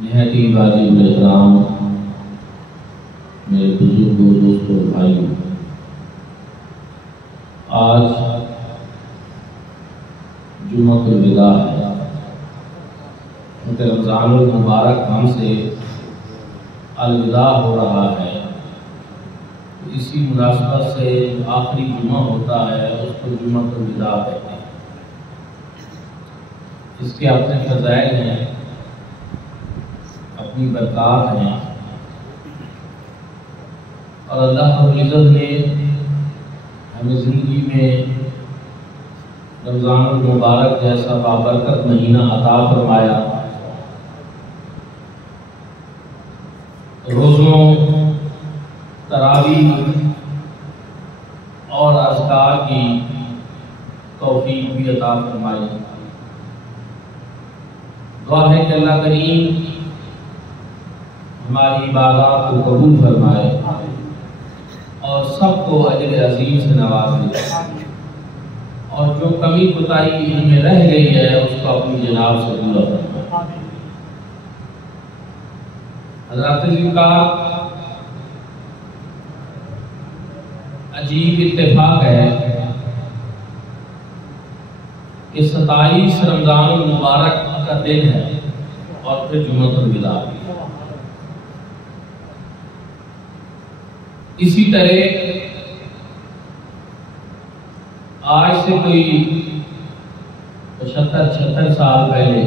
نہایت ہی واجب احترام میرے بزرگوں، دوستوں، بھائیوں، آج جمعہ الوداع ہے، کیونکہ رمضان المبارک ہم سے الوداع ہو رہا ہے۔ اسی مناسبت سے آخری جمعہ ہوتا ہے اس کو جمعہ الوداع کہتے ہیں۔ اس کے اپنے فضائل ہیں، اپنی برکات ہیں، اور اللہ رب العزت نے ہمیں زندگی میں رمضان المبارک جیسا بابرکت مہینہ عطا فرمایا۔ روزوں، تراویح اور اذکار کی توفیق بھی عطا فرمائی۔ دعا ہے کہ اللہ کریم ہماری عبادات کو قبول فرمائے اور سب کو اجر عظیم سے نوازے، اور جو کمی کوتاہی ان میں رہ گئی ہے اس کو اپنی جناب سے پورا فرمائے۔ حضرات عزیز کا عجیب اتفاق ہے کہ 27 رمضان المبارک کا دن ہے اور پھر جمعہ الوداع۔ اسی طرح آج سے کوئی 75-76 سال پہلے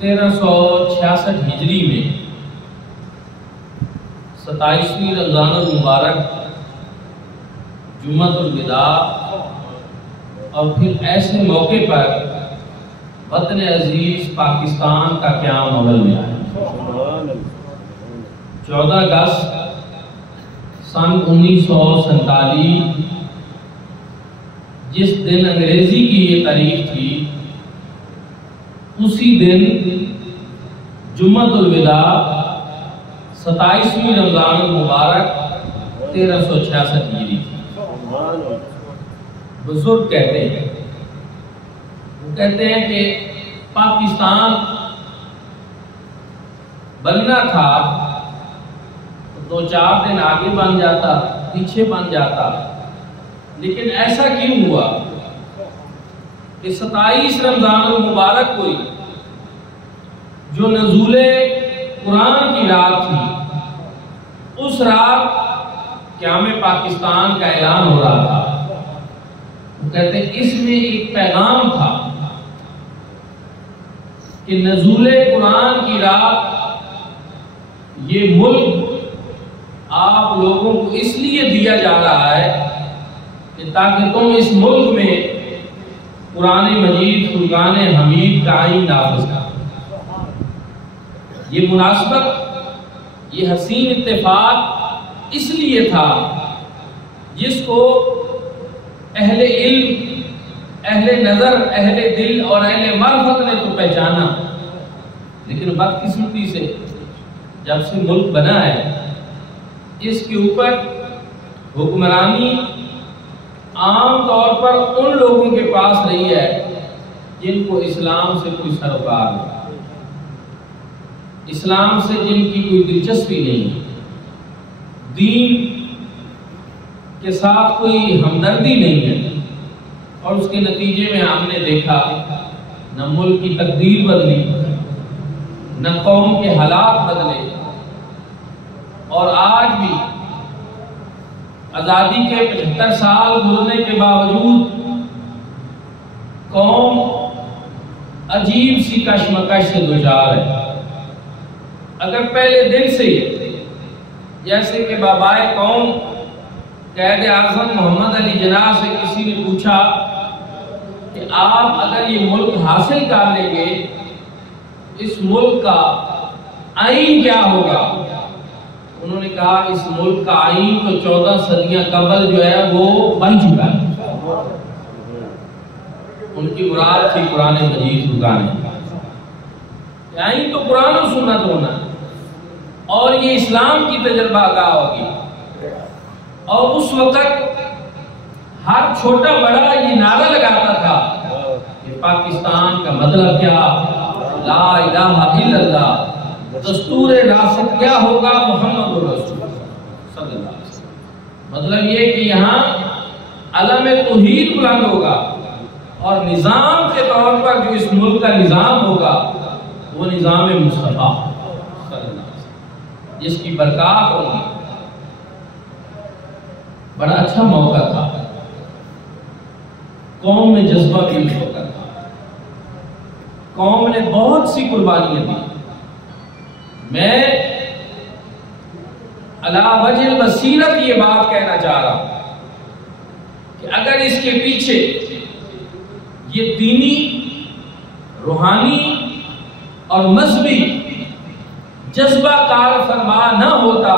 1366 ہجری میں 27ویں رمضان المبارک جمعہ الوداع، اور پھر ایسے موقع پر وطن عزیز پاکستان کا قیام عمل میں آیا۔ 14 اگست سن 1947 جس دن انگریزی کی یہ تاریخ تھی، اسی دن جمعہ الوداع 27ویں رمضان المبارک 1366 ہجری تھی۔ بزرگ کہتے ہیں، وہ کہتے ہیں کہ پاکستان بننا تھا تو 2-4 دن آگے بن جاتا، پیچھے بن جاتا، لیکن ایسا کیوں ہوا کہ 27 رمضان المبارک کوئی جو نزول قرآن کی رات تھی، اس رات قیام پاکستان کا اعلان ہو رہا تھا۔ وہ کہتے ہیں اس میں ایک پیغام تھا کہ نزول قرآن کی رات یہ ملک آپ لوگوں کو اس لیے دیا جا رہا ہے کہ تاکہ تم اس ملک میں قرآن مجید فرقان حمید کا آئین نافذ کرو۔ یہ مناسبت، یہ حسین اتفاق اس لیے تھا جس کو اہل علم، اہل نظر، اہل دل اور اہل معرفت نے تو پہچانا، لیکن بدقسمتی سے جب سے ملک بنا ہے اس کے اوپر حکمرانی عام طور پر ان لوگوں کے پاس رہی ہے جن کو اسلام سے کوئی سروکار نہیں، اسلام سے جن کی کوئی دلچسپی نہیں، دین کے ساتھ کوئی ہمدردی نہیں ہے، اور اس کے نتیجے میں ہم نے دیکھا نہ ملک کی تقدیر بدلی، نہ قوم کے حالات بدلے، اور آج بھی آزادی کے 75 سال گزرنے کے باوجود قوم عجیب سی کشمکش سے دوچار ہے۔ اگر پہلے دن سے جیسے کہ بابائے قوم قائد اعظم محمد علی جناح سے کسی نے پوچھا کہ آپ اگر یہ ملک حاصل کر لیں گے اس ملک کا آئین کیا ہوگا، انہوں نے کہا اس ملک کا آئین تو 14 صدیاں قبل جو ہے وہ بن چکا ہے۔ ان کی مراد تھی قرآن مجید فرقان حمید۔ آئین تو قرآن و سنت ہونا، اور یہ اسلام کی تجربہ گاہ ہوگی، اور اس وقت ہر چھوٹا بڑا یہ نعرہ لگاتا تھا کہ پاکستان کا مطلب کیا، لا الہ الا اللہ، دستور راست کیا ہوگا؟ محمد رسول اللہ صلی اللہ علیہ وسلم۔ مطلب یہ کہ یہاں علم توحید بلند ہوگا، اور نظام کے طور پر جو اس ملک کا نظام ہوگا وہ نظام مصطفیٰ صلی اللہ علیہ وسلم، جس کی برکات ہوگی۔ بڑا اچھا موقع تھا، قوم میں جذبہ بھی ہوتا تھا، قوم نے بہت سی قربانیاں دی۔ میں علی وجہ البصیرت یہ بات کہنا چاہ رہا ہوں کہ اگر اس کے پیچھے یہ دینی، روحانی اور مذہبی جذبہ کار فرما نہ ہوتا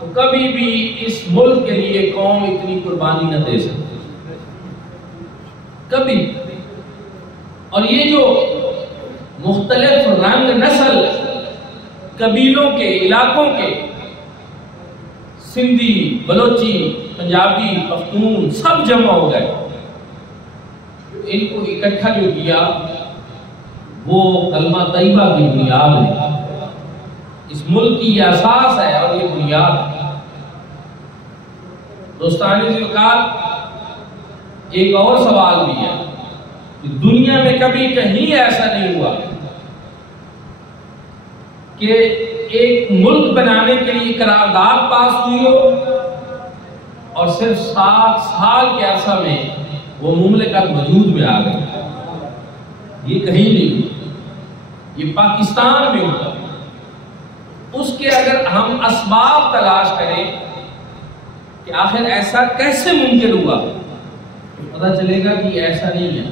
تو کبھی بھی اس ملک کے لیے قوم اتنی قربانی نہ دے سکتی، کبھی۔ اور یہ جو مختلف رنگ، نسل، قبیلوں کے، علاقوں کے، سندھی، بلوچی، پنجابی، پختون، سب جمع ہو گئے، ان کو اکٹھا جو کیا وہ کلمہ طیبہ کی بنیاد ہے، اس ملک کی یہ اساس ہے اور یہ بنیاد ہے۔ دوستان اوقات ایک اور سوال بھی ہے کہ دنیا میں کبھی کہیں ایسا نہیں ہوا کہ ایک ملک بنانے کے لیے قرارداد پاس ہوئی ہو اور صرف 7 سال کے عرصہ میں وہ مملکت وجود میں آ گئی۔ یہ کہیں نہیں، یہ پاکستان میں ہوا۔ اس کے اگر ہم اسباب تلاش کریں کہ آخر ایسا کیسے ممکن ہوا تو پتہ چلے گا کہ ایسا نہیں ہے۔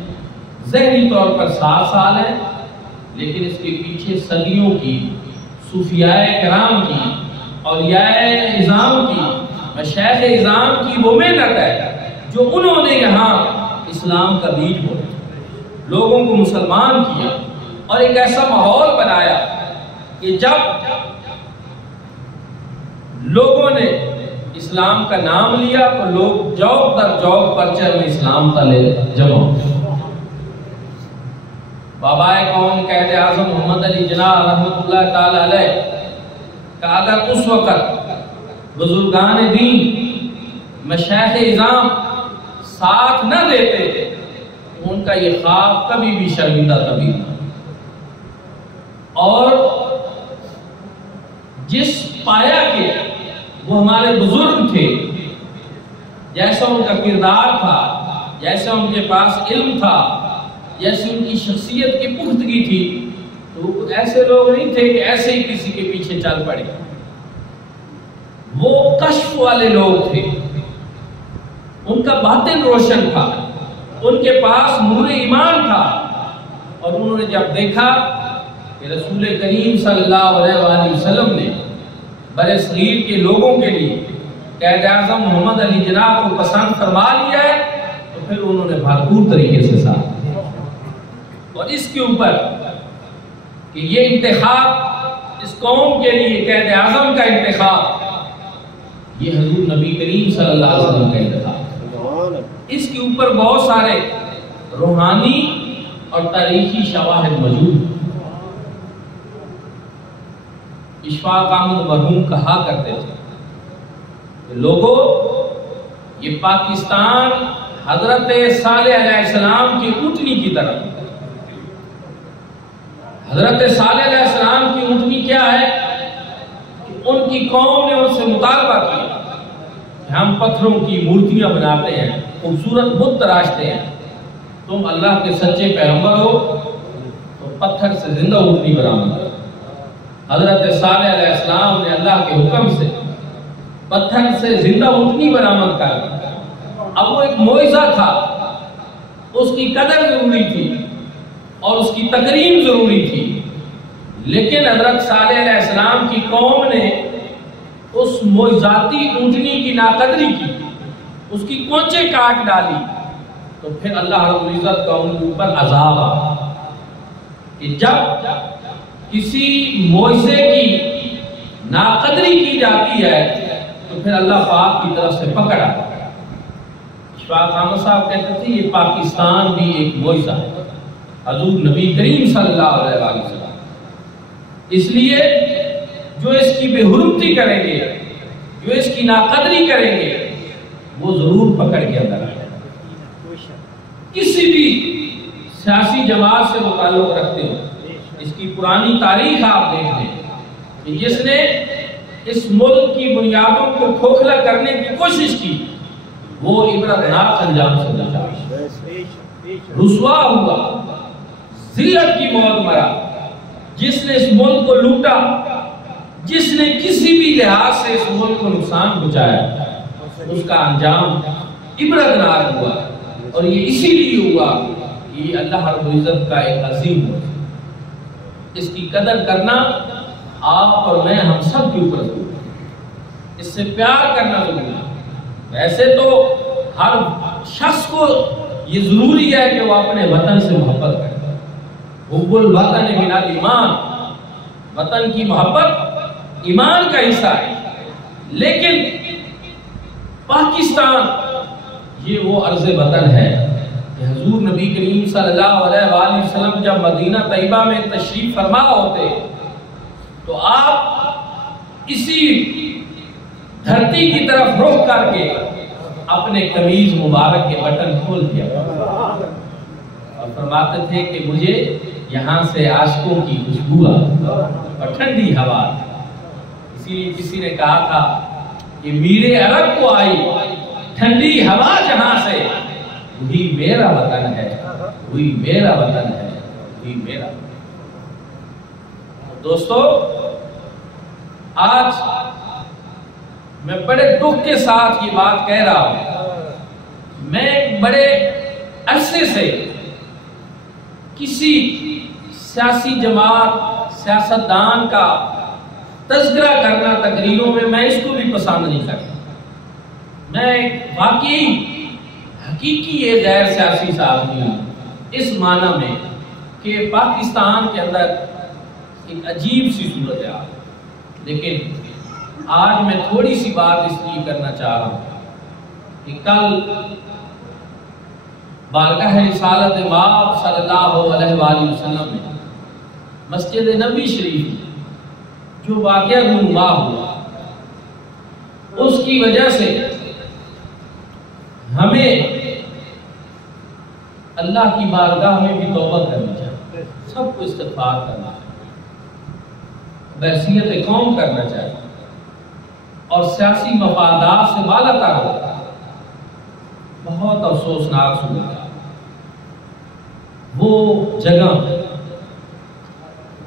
ظاہری طور پر 7 سال ہے، لیکن اس کے پیچھے صدیوں کی صوفیاء کرام کی، اولیاء اعظام کی، مشائخ اعظام کی وہ محنت ہے جو انہوں نے یہاں اسلام کا بیج بویا، لوگوں کو مسلمان کیا اور ایک ایسا ماحول بنایا کہ جب لوگوں نے اسلام کا نام لیا تو لوگ جوق در جوق پرچے میں اسلام تلے جمع۔ بابائے قوم قائد اعظم محمد علی جناح رحمۃ اللہ تعالی علیہ کا اگر اس وقت بزرگان دین، مشائخ اعظام ساتھ نہ دیتے تو ان کا یہ خواب کبھی بھی شرمندہ کبھی نہ۔ اور جس پایا کے وہ ہمارے بزرگ تھے، جیسا ان کا کردار تھا، جیسا ان کے پاس علم تھا، جیسی ان کی شخصیت کی پختگی تھی، تو وہ ایسے لوگ نہیں تھے کہ ایسے ہی کسی کے پیچھے چل پڑے۔ وہ کشف والے لوگ تھے، ان کا باطن روشن تھا، ان کے پاس نور ایمان تھا، اور انہوں نے جب دیکھا کہ رسول کریم صلی اللہ علیہ وآلہ وسلم نے برِ صغیر کے لوگوں کے لیے قائد اعظم محمد علی جناح کو پسند فرما لیا ہے، تو پھر انہوں نے بھرپور طریقے سے ساتھ دیا۔ اور اس کے اوپر کہ یہ انتخاب اس قوم کے لیے قائد اعظم کا انتخاب، یہ حضور نبی کریم صلی اللہ علیہ وسلم کا انتخاب، اس کے اوپر بہت سارے روحانی اور تاریخی شواہد موجود ہیں۔ اشفاق احمد مرحوم کہا کرتے تھے کہ لوگوں، یہ پاکستان حضرت صالح علیہ السلام کی اونٹنی کی طرح۔ حضرت صالح علیہ السلام کی اونٹنی کیا ہے کہ ان کی قوم نے ان سے مطالبہ کیا کہ ہم پتھروں کی مورتیاں بناتے ہیں، خوبصورت بت تراشتے ہیں، تم اللہ کے سچے پیغمبر ہو تو پتھر سے زندہ اونٹنی برآمد کرو۔ حضرت صالح علیہ السلام نے اللہ کے حکم سے پتھر سے زندہ اونٹنی برآمد کر۔ اب وہ ایک معجزہ تھا، اس کی قدر ضروری تھی اور اس کی تکریم ضروری تھی، لیکن حضرت صالح علیہ السلام کی قوم نے اس معجزاتی اونٹنی کی ناقدری کی، اس کی کونچے کاٹ ڈالی، تو پھر اللہ رب العزت کا ان کے اوپر عذاب آیا کہ جب کسی معجزے کی ناقدری کی جاتی ہے تو پھر اللہ پاک کی طرف سے پکڑ آتا ہے۔ اشفاق احمد صاحب کہتے تھے یہ پاکستان بھی ایک معجزہ ہے، حضور نبی کریم صلی اللہ علیہ وآلہ وسلم۔ اس لیے جو اس کی بے حرمتی کریں گے، جو اس کی ناقدری کریں گے، وہ ضرور پکڑ کے اندر آئے۔ کسی بھی سیاسی جماعت سے وہ تعلق رکھتے ہو، اس کی پرانی تاریخ آپ دیکھ لیں کہ جس نے اس ملک کی بنیادوں کو کھوکھلا کرنے کی کوشش کی وہ عبرتناک انجام سے بچا، رسوا ہوا، ذلت کی موت مرا۔ جس نے اس ملک کو لوٹا، جس نے کسی بھی لحاظ سے اس ملک کو نقصان پہنچایا، اس کا انجام عبرتناک ہوا۔ اور یہ اسی لیے ہوا کہ یہ اللہ رب العزت کا ایک عظیم ہوا۔ اس کی قدر کرنا آپ اور میں ہم سب کے اوپر ضروری ہے، اس سے پیار کرنا ضروری ہے۔ ویسے تو ہر شخص کو یہ ضروری ہے کہ وہ اپنے وطن سے محبت کرے، حب الوطن من الایمان، وطن کی محبت ایمان کا حصہ ہے۔ لیکن پاکستان یہ وہ ارض وطن ہے کہ حضور نبی کریم صلی اللہ علیہ وآلہ وسلم جب مدینہ طیبہ میں تشریف فرما ہوتے تو آپ اسی دھرتی کی طرف رخ کر کے اپنے قمیض مبارک کے بٹن کھول دیا اور فرماتے تھے کہ مجھے یہاں سے عاشقوں کی خوشبو اور ٹھنڈی ہوا۔ اسی لیے کسی نے کہا تھا کہ میرے عرب کو آئی ٹھنڈی ہوا جہاں سے، وہی میرا وطن ہے، وہی میرا وطن ہے، وہی میرا وطن ہے۔ دوستو، آج میں بڑے دکھ کے ساتھ یہ بات کہہ رہا ہوں، میں ایک بڑے عرصے سے کسی سیاسی جماعت، سیاستدان کا تذکرہ کرنا تقریروں میں اس کو بھی پسند نہیں کرتا۔ میں واقعی حقیقی ایک غیر سیاسی آدمی ہوں، اس معنی میں کہ پاکستان کے اندر ایک عجیب سی صورت ہے۔ لیکن آج میں تھوڑی سی بات اس لیے کرنا چاہ رہا ہوں کہ کل بارگاہ رسالت مآب صلی اللہ علیہ وآلہ وسلم میں مسجد نبوی شریف جو واقعہ رونما ہوا، اس کی وجہ سے ہمیں اللہ کی بارگاہ میں بھی توبہ کرنی چاہیے، سب کو استغفار کرنا چاہیے، بحیثیت قوم کرنا چاہیے اور سیاسی مفادات سے بالا تر ہوتا ہے۔ بہت افسوسناک صورت ہے وہ جگہ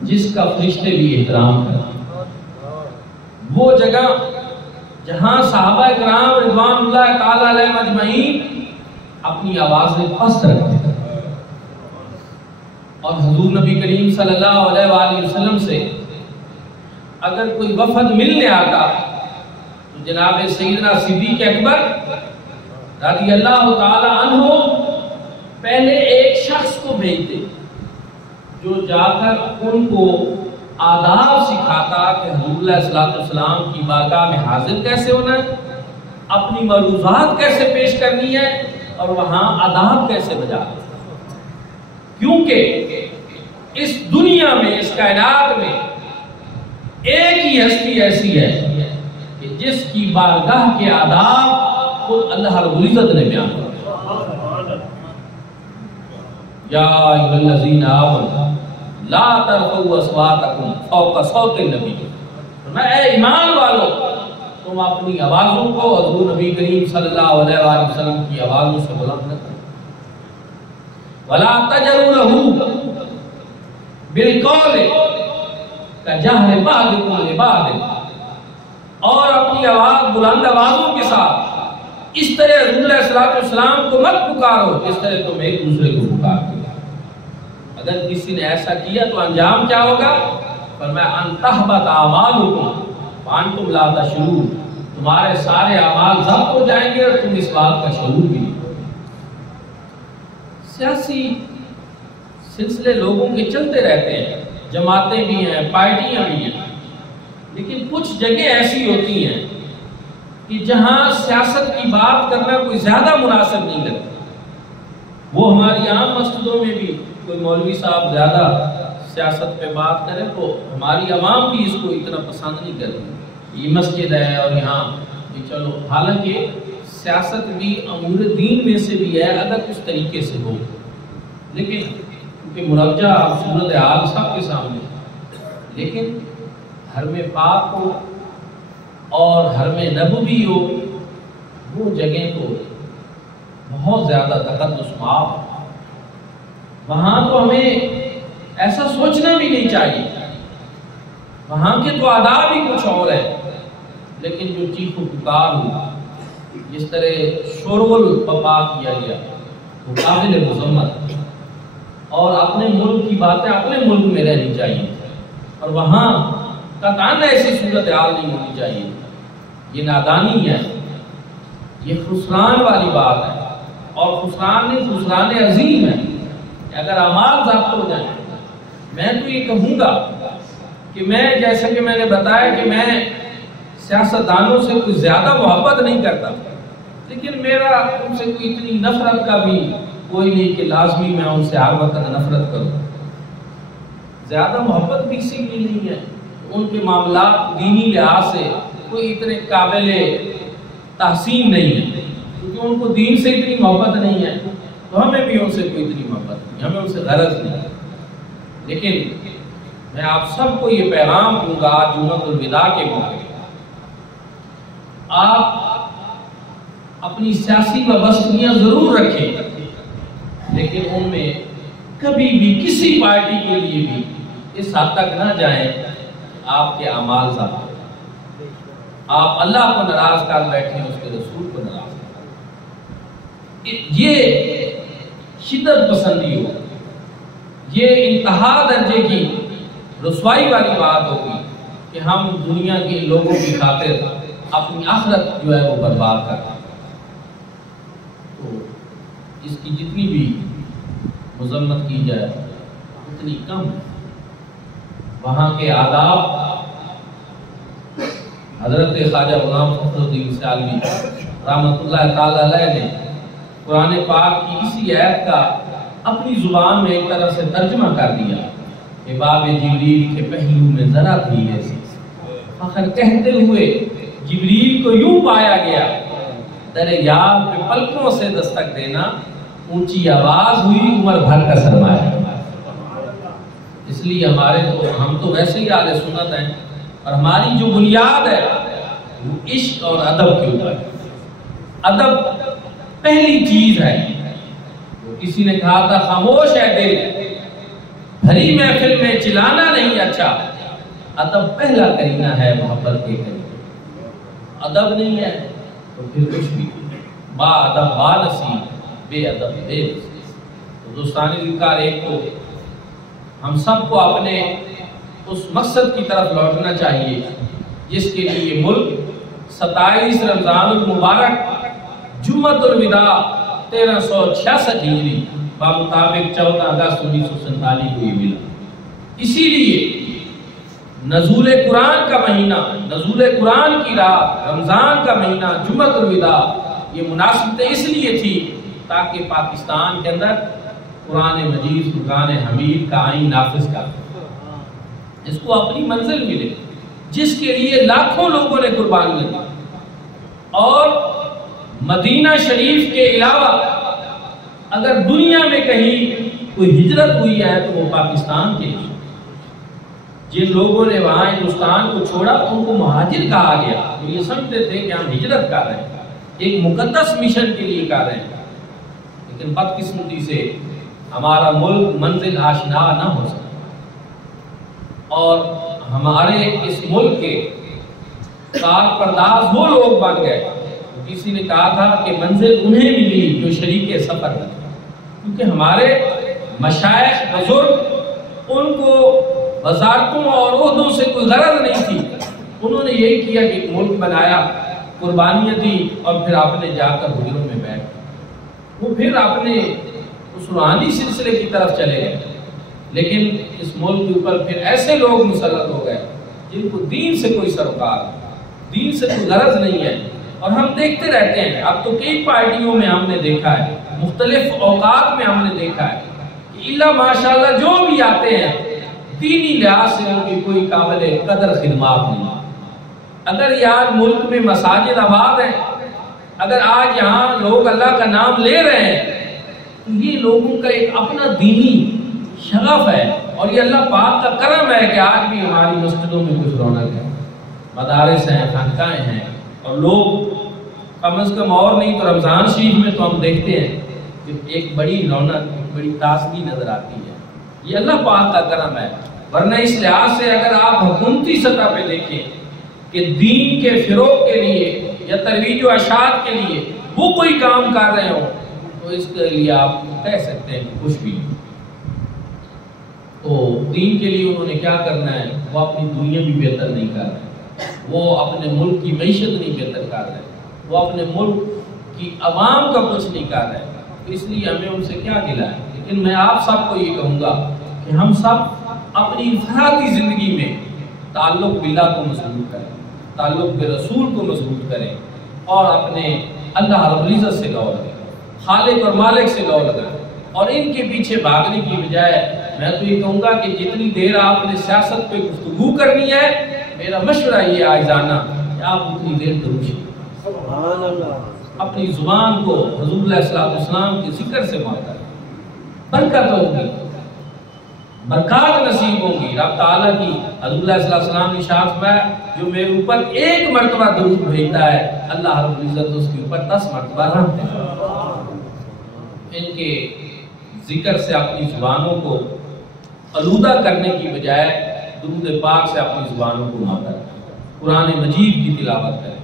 جس کا فرشتے بھی احترام کرتے ہیں، وہ جگہ جہاں صحابہ کرام رضوان اللہ تعالی علیہم اجمعین اپنی آوازیں پست رکھتے ہیں اور حضور نبی کریم صلی اللہ علیہ وآلہ وسلم سے اگر کوئی وفد ملنے آتا تو جناب سیدنا صدیق اکبر رضی اللہ تعالی عنہ پہلے ایک شخص کو بھیجتے جو جا کر ان کو آداب سکھاتا کہ حضور علیہ الصلوۃ والسلام کی بارگاہ میں حاضر کیسے ہونا ہے، اپنی معروضات کیسے پیش کرنی ہے اور وہاں آداب کیسے بجانا ہے۔ کیونکہ اس دنیا میں، اس کائنات میں ایک ہی ہستی ایسی ہے کہ جس کی بارگاہ کے آداب خود اللہ رب العزت نے بیان کیا۔ یا ایھا الذین آمنوا لا ترفعوا اصواتکم فوق صوت النبی، میں اے ایمان والو تم اپنی آوازوں کو حضور نبی کریم صلی اللہ علیہ وآلہ وسلم کی آوازوں سے بلند نہ کرو، ولا تجروا له بالقول کجہر بعضکم لبعض، اور اپنی آواز بلند آوازوں کے ساتھ اس طرح حضور علیہ الصلوۃ والسلام کو مت پکارو اس طرح تم ایک دوسرے کو پکارتے ہو۔ اگر کسی نے ایسا کیا تو انجام کیا ہوگا؟ فرمایا ان تحبط اعمالکم وانتم لا تشعرون، تمہارے سارے اعمال ضبط ہو جائیں گے اور تم اس بات کا شعور بھی نہیں۔ سیاسی سلسلے لوگوں کے چلتے رہتے ہیں، جماعتیں بھی ہیں، پارٹیاں بھی ہیں، لیکن کچھ جگہ ایسی ہوتی ہیں کہ جہاں سیاست کی بات کرنا کوئی زیادہ مناسب نہیں لگتا۔ وہ ہماری عام مسجدوں میں بھی کوئی مولوی صاحب زیادہ سیاست پہ بات کرے تو ہماری عوام بھی اس کو اتنا پسند نہیں کرتی، یہ مسجد ہے اور یہاں یہ چلو، حالانکہ سیاست بھی امور دین میں سے بھی ہے اگر اس طریقے سے ہو، لیکن کیونکہ مرجع صورت حال سب کے سامنے، لیکن حرم پاک ہو اور حرم نبوی ہو، وہ جگہ تو بہت زیادہ تقدس مآب، وہاں تو ہمیں ایسا سوچنا بھی نہیں چاہیے، وہاں کے تو آداب ہی کچھ اور ہے، لیکن جو چیخ و پکار ہوا، جس طرح شورغل بپا کیا گیا، وہ قابل مذمت، اور اپنے ملک کی باتیں اپنے ملک میں رہنی چاہیے، اور وہاں قطعاً ایسی صورتحال نہیں ہونی چاہیے۔ یہ نادانی ہے، یہ خسران والی بات ہے، اور خسران نہیں، خسران عظیم ہے کہ اگر اعمال ضبط ہو جائیں۔ میں تو یہ کہوں گا کہ میں، جیسا کہ میں نے بتایا کہ میں سیاستدانوں سے کوئی زیادہ محبت نہیں کرتا، لیکن میرا ان سے کوئی اتنی نفرت کا بھی کوئی نہیں کہ لازمی میں ان سے ہر وقت نفرت کروں، زیادہ محبت بھی اسی لیے نہیں ہے، ان کے معاملات دینی لحاظ سے کوئی اتنے قابل تحسین نہیں ہے، کیونکہ ان کو دین سے اتنی محبت نہیں ہے، تو ہمیں بھی ان سے کوئی اتنی محبت نہیں، ہمیں ان سے غرض نہیں۔ لیکن میں آپ سب کو یہ پیغام دوں گا آج جمعۃ الوداع کے موقع پر، آپ اپنی سیاسی وابستگیاں ضرور رکھیں، لیکن ان میں کبھی بھی کسی پارٹی کے لیے بھی اس حد تک نہ جائیں آپ کے اعمال ضابطے، آپ اللہ کو ناراض کر بیٹھیں، اس کے رسول کو ناراض کر، یہ شدت پسندی ہو، یہ انتہا درجے کی رسوائی والی بات ہوگی کہ ہم دنیا کے لوگوں کی خاطر اپنی آخرت جو ہے وہ برباد کرتے ہیں۔ تو اس کی جتنی بھی مذمت کی جائے اتنی کم ہے۔ وہاں کے آداب حضرت خواجہ غلام فخر الدین سالمی رحمۃ اللہ تعالی علیہ نے قرآن پاک کی اسی آیت کا اپنی زبان میں ایک طرح سے ترجمہ کر دیا کہ باب جبریل کے پہلو میں ذرا تھی ایسی، فخر کہتے ہوئے جبریل کو یوں پایا گیا، در یاد پہ پلکوں سے دستک دینا، اونچی آواز ہوئی عمر بھر کا سرمایہ۔ اس لیے ہمارے تو، ہم تو ویسے ہی اہل سنت ہیں، اور ہماری جو بنیاد ہے وہ عشق اور ادب کے اوپر ہے۔ ادب پہلی چیز ہے، کسی نے کہا تھا خاموش ہے دل، بھری محفل میں چلانا نہیں اچھا، ادب پہلا کرینہ ہے محبت کے قریب، ادب نہیں ہے تو پھر کچھ بھی، با ادب با نصیب، بے ادب بے نصیب۔ دوستانی ذکر ایک تو ہم سب کو اپنے اس مقصد کی طرف لوٹنا چاہیے جس کے لیے یہ ملک 27 رمضان المبارک جمعۃ الوداع 1366 ہجری بمطابق 14 اگست 1947 کو یہ ملا۔ اسی لیے نزول قرآن کا مہینہ، نزول قرآن کی رات، رمضان کا مہینہ، جمعۃ الوداع، یہ مناسبت اس لیے تھی تاکہ پاکستان کے اندر قرآن مجید، فرقان حمید کا آئین نافذ کر، اس کو اپنی منزل ملے، جس کے لیے لاکھوں لوگوں نے قربانیاں دی، اور مدینہ شریف کے علاوہ اگر دنیا میں کہیں کوئی ہجرت ہوئی ہے تو وہ پاکستان کے لیے، جن لوگوں نے وہاں ہندوستان کو چھوڑا ان کو مہاجر کہا گیا، وہ یہ سمجھتے تھے کہ ہم ہجرت کر رہے ہیں، ایک مقدس مشن کے لیے کر رہے ہیں، لیکن بدقسمتی سے ہمارا ملک منزل آشنا نہ ہو سکا، اور ہمارے اس ملک کے کار پرداز وہ لوگ بن گئے، کسی نے کہا تھا کہ منزل انہیں ملی جو شریک سفر تھے، کیونکہ ہمارے مشائخ بزرگ، ان کو وزارتوں اور عہدوں سے کوئی غرض نہیں تھی، انہوں نے یہی کیا کہ ملک بنایا، قربانیاں دی، اور پھر آپ نے جا کر حجروں میں بیٹھ گئے، وہ پھر اپنے اس روحانی سلسلے کی طرف چلے گئے، لیکن اس ملک کے اوپر پھر ایسے لوگ مسلط ہو گئے جن کو دین سے کوئی سروکار، دین سے کوئی غرض نہیں ہے، اور ہم دیکھتے رہتے ہیں، اب تو کئی پارٹیوں میں ہم نے دیکھا ہے، مختلف اوقات میں ہم نے دیکھا ہے کہ اللہ ماشاءاللہ جو بھی آتے ہیں دینی لحاظ سے ان کی کوئی قابل قدر خدمات نہیں. اگر یار ملک میں مساجد آباد ہیں، اگر آج یہاں لوگ اللہ کا نام لے رہے ہیں تو یہ لوگوں کا ایک اپنا دینی شغف ہے، اور یہ اللہ پاک کا کرم ہے کہ آج بھی ہماری مسجدوں میں کچھ رونق ہے، مدارس ہیں، خانقاہیں ہیں، اور لوگ کم از کم اور نہیں تو رمضان شریف میں تو ہم دیکھتے ہیں کہ ایک بڑی رونق، ایک بڑی تازگی نظر آتی ہے. یہ اللہ پاک کا کرم ہے. ورنہ اس لحاظ سے اگر آپ حکومتی سطح پہ دیکھیں کہ دین کے فروغ کے لیے یا ترویج و اشاعت کے لیے وہ کوئی کام کر رہے ہوں تو اس کے لیے آپ کہہ سکتے ہیں کہ کچھ بھی. تو دین کے لیے انہوں نے کیا کرنا ہے؟ وہ اپنی دنیا بھی بہتر نہیں کر رہے، وہ اپنے ملک کی معیشت نہیں بہتر کر رہے، وہ اپنے ملک کی عوام کا کچھ نہیں کر رہے. اس لیے ہمیں ان سے کیا گلہ ہے. لیکن میں آپ سب کو یہ کہوں گا کہ ہم سب اپنی انفرادی زندگی میں تعلق باللہ کو مضبوط کریں، تعلق برسول کو مضبوط کریں، اور اپنے اللہ رب العزت سے لو لگیں، خالق اور مالک سے لو لگیں. اور ان کے پیچھے بھاگنے کی بجائے میں تو یہ کہوں گا کہ جتنی دیر آپ نے سیاست پہ گفتگو کرنی ہے، میرا مشورہ یہ آئزانہ کہ آپ اتنی دیر درود شریف اپنی زبان کو حضور علیہ السلام کے ذکر سے مار کریں. برکت ہوگی، برکات نصیب ہوں گی. رب تعالیٰ کی حضور علیہ السلام نے شاعت فرمایا جو میرے اوپر ایک مرتبہ درود بھیجتا ہے اللہ رب العزت اس کے اوپر 10 مرتبہ رحمت ہے. ان کے ذکر سے اپنی زبانوں کو آلودہ کرنے کی بجائے درود پاک سے اپنی زبانوں کو ماتر کریں، قرآن مجید کی تلاوت کریں.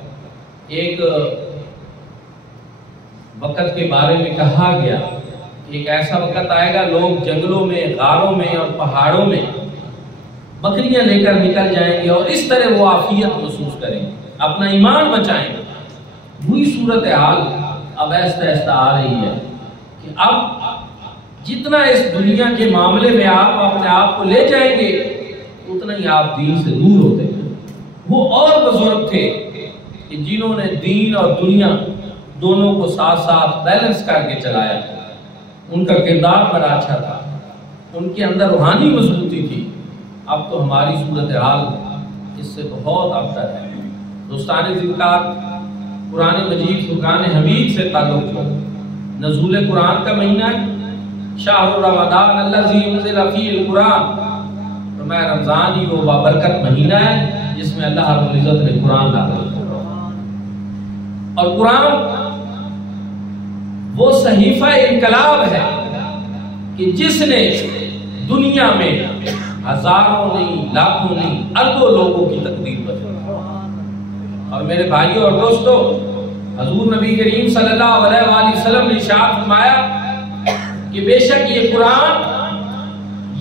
ایک وقت کے بارے میں کہا گیا ایک ایسا وقت آئے گا لوگ جنگلوں میں، غاروں میں اور پہاڑوں میں بکریاں لے کر نکل جائیں گے اور اس طرح وہ عافیت محسوس کریں گے، اپنا ایمان بچائیں گے. وہی صورتحال اب ایسا ایسا آ رہی ہے کہ اب جتنا اس دنیا کے معاملے میں آپ اپنے آپ کو لے جائیں گے اتنا ہی آپ دین سے دور ہوتے ہیں. وہ اور بزرگ تھے کہ جنہوں نے دین اور دنیا دونوں کو ساتھ ساتھ بیلنس کر کے چلایا. ان کا کردار بڑا اچھا تھا، ان کے اندر روحانی مضبوطی تھی. اب تو ہماری صورتحال اس سے بہت ابتر ہے. دوستان ذکر قرآن مجید فرقان حمید سے تعلق ہے. نزول قرآن کا مہینہ ہے، شہر رمضان الذی انزل فیہ القرآن. فرمایا رمضان ہی وہ بابرکت مہینہ ہے جس میں اللہ رب العزت نے قرآن نازل کیا. اور قرآن وہ صحیفہ انقلاب ہے کہ جس نے دنیا میں ہزاروں نہیں، لاکھوں نہیں، اربوں لوگوں کی تقدیر بدلی. اور میرے بھائیوں اور دوستو، حضور نبی کریم صلی اللہ علیہ وآلہ وسلم نے ارشاد فرمایا کہ بے شک یہ قرآن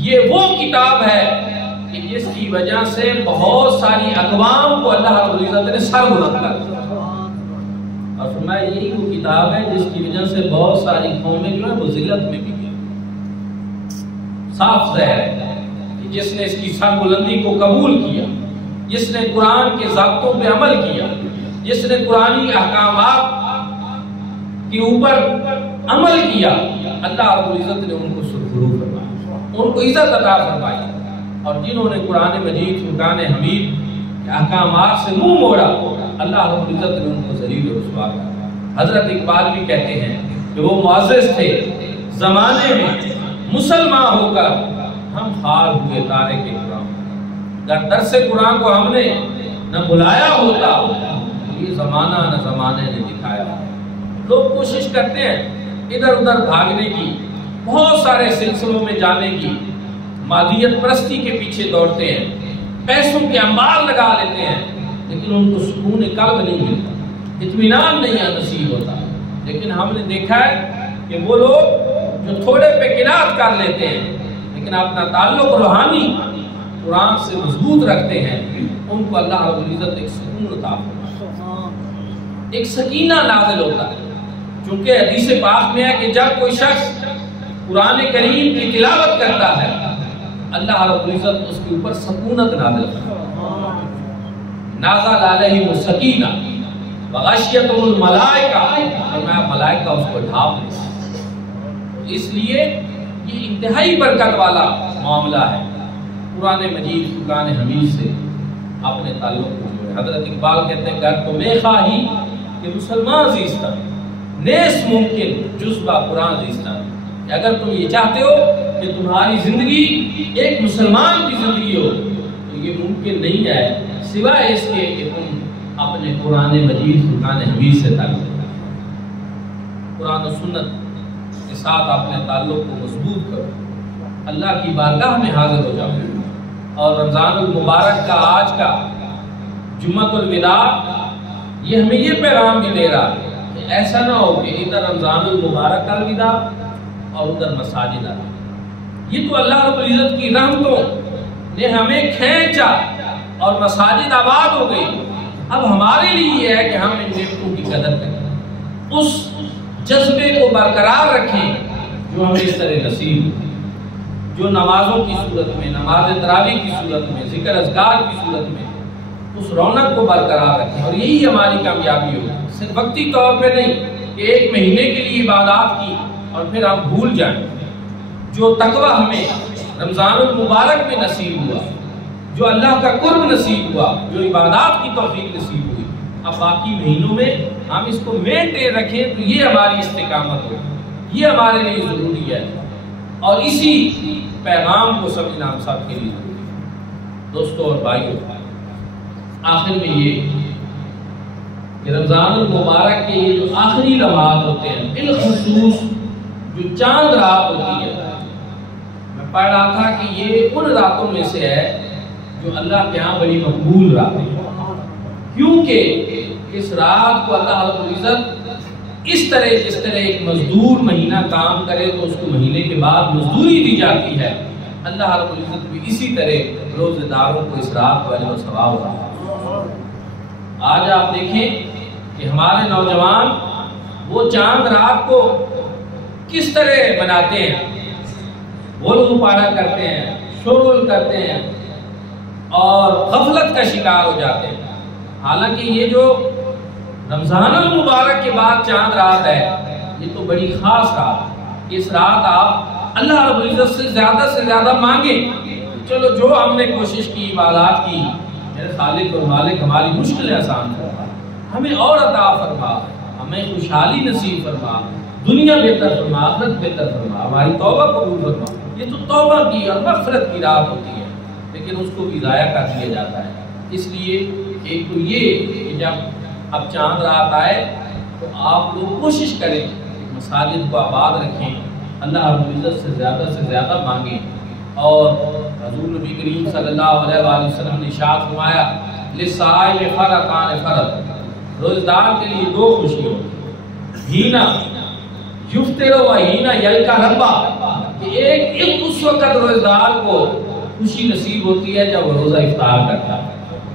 یہ وہ کتاب ہے کہ جس کی وجہ سے بہت ساری اقوام کو اللہ رب العزت نے سر بلند کر دیا. اور فرمایا یہی وہ کتاب ہے جس کی وجہ سے بہت ساری قومیں جو ہیں وہ ذلت میں بھی گئی. صاف ظاہر ہے کہ جس نے اس کی سر بلندی کو قبول کیا، جس نے قرآن کے ضابطوں پہ عمل کیا، جس نے قرآنی احکامات کے اوپر عمل کیا، اللہ رب العزت نے ان کو سرخرو فرمایا، ان کو عزت عطا فرمائی. اور جنہوں نے قرآن مجید فرقان حمید کے احکامات سے منہ موڑا اللہ رب العزت نے ان کو ذلیل و رسوا کیا. حضرت اقبال بھی کہتے ہیں کہ وہ معزز تھے زمانے میں مسلمان ہو کر ہم خار ہوئے تارے کے قرآن. اگر درس قرآن کو ہم نے نہ بلایا ہوتا یہ زمانہ نہ زمانے نے دکھایا. لوگ کوشش کرتے ہیں ادھر ادھر بھاگنے کی، بہت سارے سلسلوں میں جانے کی، مادیت پرستی کے پیچھے دوڑتے ہیں، پیسوں کے انبار لگا لیتے ہیں، لیکن ان کو سکون قلب نہیں ملتا، اطمینان نہیں نصیب ہوتا. لیکن ہم نے دیکھا ہے کہ وہ لوگ جو تھوڑے پہ قناعت کر لیتے ہیں لیکن اپنا تعلق روحانی قرآن سے مضبوط رکھتے ہیں ان کو اللہ رب العزت ایک سکون عطا فرماتا ہے، ایک سکینہ نازل ہوتا ہے. چونکہ حدیث پاک میں ہے کہ جب کوئی شخص قرآن کریم کی تلاوت کرتا ہے اللہ رب العزت اس کے اوپر سکونت نازل کرتا ہے. نازل علیہم السکینہ وغشیتہم الملائکہ، فرمایا ملائکہ اس کو ڈھانپ لیتے ہیں. اس لیے یہ انتہائی برکت والا معاملہ ہے۔ قرآن مجید فرقان حمید سے اپنے تعلق کو جو ہے، حضرت اقبال کہتے ہیں گر تو میں خواہی کہ مسلمان زیستہ نیس ممکن جزبہ قرآن زیستہ، کہ اگر تم یہ چاہتے ہو کہ تمہاری زندگی ایک مسلمان کی زندگی ہو تو یہ ممکن نہیں ہے سوائے اس کے کہ تم اپنے قرآن مجید فرقان حمید سے تعلق کرو، قرآن و سنت کے ساتھ اپنے تعلق کو مضبوط کرو، اللہ کی بارگاہ میں حاضر ہو جاؤ۔ اور رمضان المبارک کا آج کا جمعۃ الوداع یہ ہمیں یہ پیغام بھی دے رہا ہے کہ ایسا نہ ہو کہ ادھر رمضان المبارک کا الوداع اور ادھر مساجد آ گئی۔ یہ تو اللہ رب العزت کی رحمتوں نے ہمیں کھینچا اور مساجد آباد ہو گئی۔ اب ہمارے لیے یہ ہے کہ ہم ان نعمتوں کی قدر کریں، اس جذبے کو برقرار رکھیں جو ہمیں اس طرح نصیب ہو، جو نمازوں کی صورت میں، نماز تراویح کی صورت میں، ذکر اذکار کی صورت میں اس رونق کو برقرار رکھیں، اور یہی ہماری کامیابی ہو، صرف وقتی طور پہ نہیں کہ ایک مہینے کے لیے عبادات کی اور پھر ہم بھول جائیں۔ جو تقوی ہمیں رمضان المبارک میں نصیب ہوا، جو اللہ کا قرب نصیب ہوا، جو عبادات کی توفیق نصیب ہوئی، اب باقی مہینوں میں ہم اس کو مینٹین رکھیں تو یہ ہماری استقامت ہو، یہ ہمارے لیے ضروری ہے، اور اسی پیغام کو سمجھنا ہم سب کے لیے ضروری ہے۔ دوستوں اور بھائیوں، آخر میں یہ کہ رمضان المبارک کے یہ جو آخری لمحات ہوتے ہیں، بالخصوص جو چاند رات ہوتی ہے، میں پڑھ رہا تھا کہ یہ ان راتوں میں سے ہے جو اللہ کے ہاں بڑی مقبول راتیں ہیں، کیونکہ اس رات کو اللہ رب العزت اس طرح جس طرح ایک مزدور مہینہ کام کرے تو اس کو مہینے کے بعد مزدوری دی جاتی ہے، اللہ رب العزت بھی اسی طرح روزے داروں کو اس رات کو اجر و ثواب عطا فرماتا ہے۔ آج آپ دیکھیں کہ ہمارے نوجوان وہ چاند رات کو کس طرح مناتے ہیں، بول پاڑا کرتے ہیں، شغل کرتے ہیں اور غفلت کا شکار ہو جاتے ہیں، حالانکہ یہ جو رمضان المبارک کے بعد چاند رات ہے یہ تو بڑی خاص رات، اس رات آپ اللہ رب العزت سے زیادہ مانگیں، چلو جو ہم نے کوشش کی، عبادات کی، میرے خالق اور مالک ہماری مشکلیں آسان فرما، ہمیں اور عطا فرما، ہمیں خوشحالی نصیب فرما، دنیا بہتر فرما، آخرت بہتر فرما، ہماری توبہ قبول فرما۔ یہ تو توبہ کی اور مغفرت کی رات ہوتی ہے، لیکن اس کو بھی ضائع کر دیا جاتا ہے۔ اس لیے ایک تو یہ کہ جب اب چاند رات آئے تو آپ لوگ کوشش کریں کہ مساجد کو آباد رکھیں، اللہ رب العزت سے زیادہ مانگیں، اور حضور نبی کریم صلی اللہ علیہ وآلہ وسلم نے ارشاد فرمایا للصائم فرقان فرق، روزدار کے لیے دو خوشیوں، ہینا یفطر و ہینا یلقا ربا، کہ ایک اس وقت روزدار کو خوشی نصیب ہوتی ہے جب وہ روزہ افطار کرتا ہے،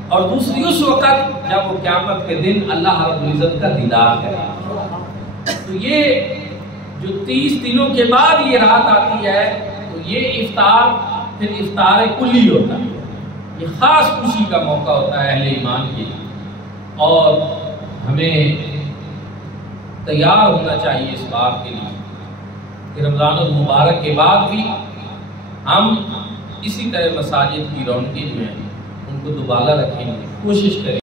اور دوسری اس وقت جب وہ قیامت کے دن اللہ رب العزت کا دیدار کرے۔ تو یہ جو 30 دنوں کے بعد یہ رات آتی ہے تو یہ افطار پھر افطار کلی ہوتا ہے، یہ خاص خوشی کا موقع ہوتا ہے اہل ایمان کے لیے، اور ہمیں تیار ہونا چاہیے اس بات کے لیے کہ رمضان المبارک کے بعد بھی ہم اسی طرح مساجد کی رونقیں جو ہیں ان کو دوبارہ رکھیں گے، کوشش کریں۔